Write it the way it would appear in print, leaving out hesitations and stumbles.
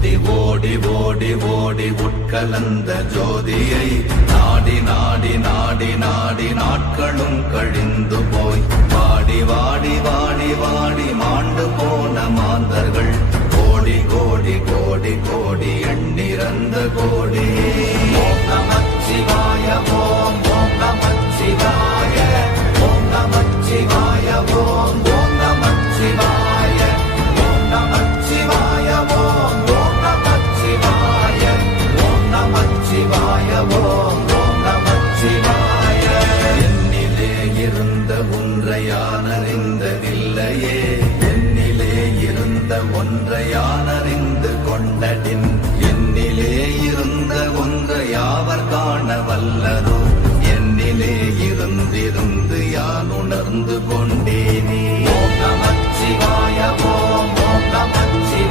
ஓடி ஓடி ஓடி ஓடி உட்கலந்த ஜோதியை நாடி நாடி நாடி நாடி நாட்களும் கழிந்து போய் வாடி வாடி வாடி வாடி மாண்டு போன மாந்தர்கள் கோடி கோடி கோடி கோடி எண்ணிறந்த கோடி. ஓம் நமச்சிவாய ஓம் ஓம் நமச்சிவாய ஓம் நமச்சிவாய ஓம் ஓம் நமச்சிவாய ஓம் நமச்சிவாய ஓம் ஓம் நமச்சிவாய ஓம் நமச்சிவாய ஓம் ஓம் நமச்சிவாய. என்னிலே இருந்த ஒன்றை யான் அறிந்ததில்லையே, என்னிலே இருந்த ஒன்றை யான் அறிந்து கொண்டடின், என்னிலே இருந்த ஒன்றை யாவர் காண வல்லரோ, என்னிலே இருந்திருந்து யான் உணர்ந்து கொண்டேன்.